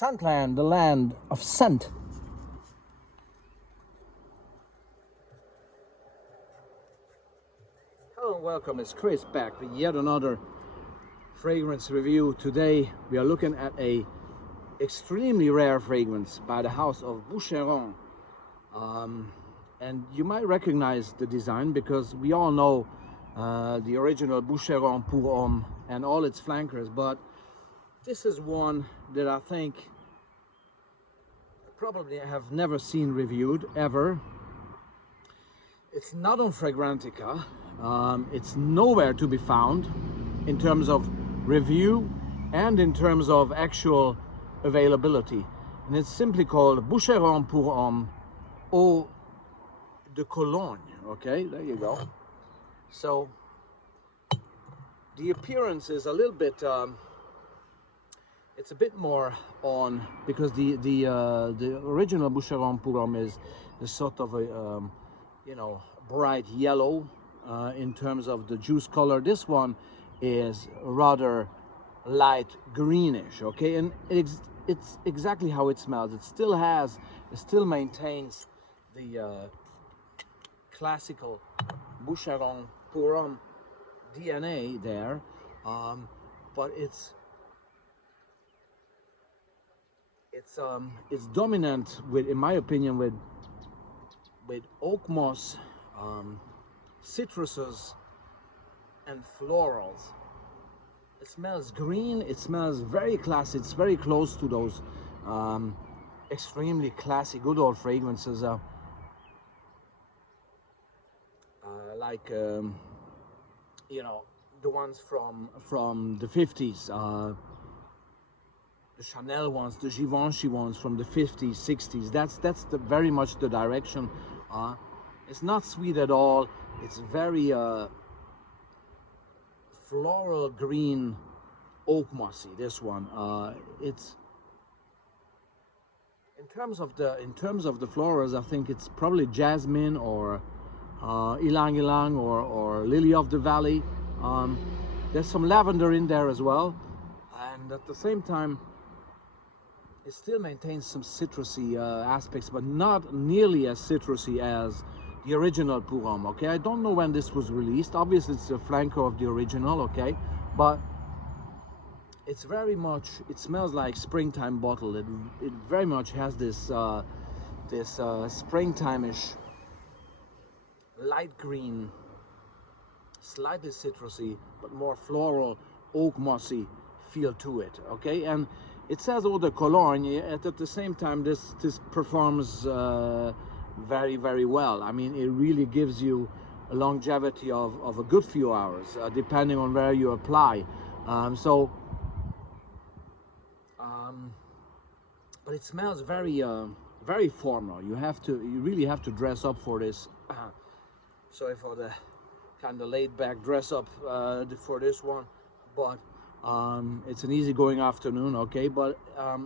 Scentland, the land of scent. Hello and welcome, it's Chris back with yet another fragrance review. Today we are looking at a extremely rare fragrance by the house of Boucheron. And you might recognize the design because we all know the original Boucheron pour Homme and all its flankers, but this is one that I think probably have never seen reviewed ever. It's not on Fragrantica. It's nowhere to be found in terms of review and in terms of actual availability. And it's simply called Boucheron pour Homme Eau de Cologne. Okay, there you go. So the appearance is a little bit it's a bit more on, because the original Boucheron pour Homme is sort of a you know, bright yellow in terms of the juice color. This one is rather light greenish. Okay, and it's exactly how it smells. It still maintains the classical Boucheron pour Homme DNA there, but it's dominant with, in my opinion, with oak moss, citruses and florals. It smells green, it smells very classy, it's very close to those extremely classy good old fragrances like you know, the ones from the 50s, the Chanel ones, the Givenchy ones from the 50s, 60s. That's very much the direction. It's not sweet at all. It's very floral green, oak mossy. This one. It's in terms of the florals, I think it's probably jasmine or ylang ylang or lily of the valley. There's some lavender in there as well, and at the same time, it still maintains some citrusy aspects, but not nearly as citrusy as the original pour Homme. Okay, I don't know when this was released. Obviously, it's a flanker of the original. Okay, but it's very much. It smells like springtime bottle. It very much has this springtime-ish, light green, slightly citrusy, but more floral, oak mossy feel to it. Okay, and it says eau de Cologne, yet at the same time this performs very, very well. I mean, it really gives you a longevity of a good few hours, depending on where you apply. But it smells very, very formal. You really have to dress up for this. Sorry for the kind of laid back dress up for this one, but it's an easygoing afternoon. Okay, but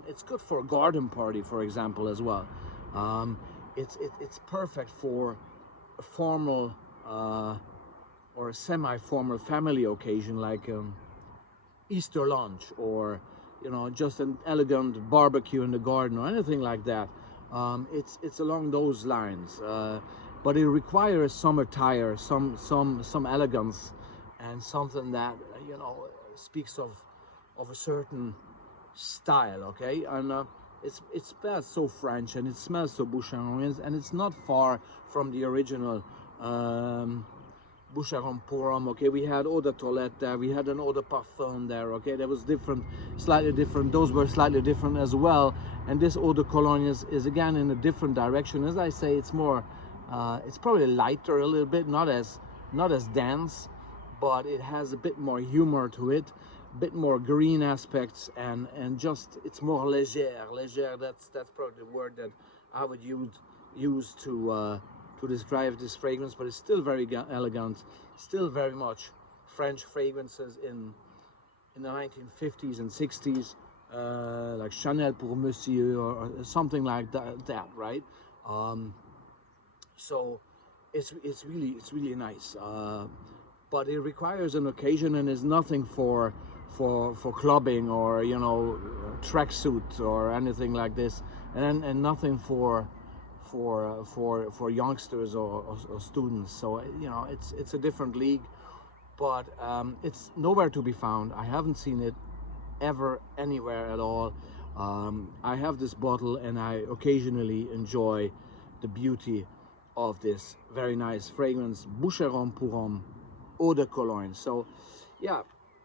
it's good for a garden party, for example, as well. It's perfect for a formal or a semi-formal family occasion, like Easter lunch, or you know, just an elegant barbecue in the garden or anything like that. It's along those lines, but it requires some attire, some elegance, and something that, you know, speaks of a certain style. Okay, and it smells so French and it smells so Boucheron, and it's not far from the original Boucheron pour Homme. Okay, we had eau de toilette there, we had an eau de parfum there. Okay, that was different, slightly different. Those were slightly different as well. And this eau de Cologne is again in a different direction. As I say, it's more it's probably lighter a little bit, not as dense, but it has a bit more humor to it, a bit more green aspects, and just it's more léger. That's probably the word that I would use to describe this fragrance. But it's still very elegant, still very much French fragrances in the 1950s and 60s, like Chanel pour Monsieur or something like that, right? So it's really nice, but it requires an occasion and is nothing for for clubbing, or you know, tracksuit or anything like this, and nothing for youngsters or students. So you know, it's a different league, but it's nowhere to be found. I haven't seen it ever anywhere at all. I have this bottle and I occasionally enjoy the beauty of this very nice fragrance, Boucheron pour Homme Eau de Cologne. So yeah,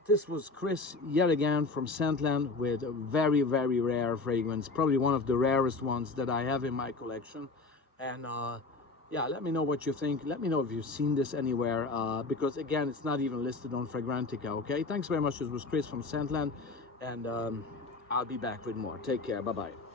this was Chris yet again from Scentland with a very, very rare fragrance, probably one of the rarest ones that I have in my collection. And yeah, let me know what you think. Let me know if you've seen this anywhere, because again, it's not even listed on Fragrantica. Okay, thanks very much. This was Chris from Scentland, and I'll be back with more. Take care. Bye bye.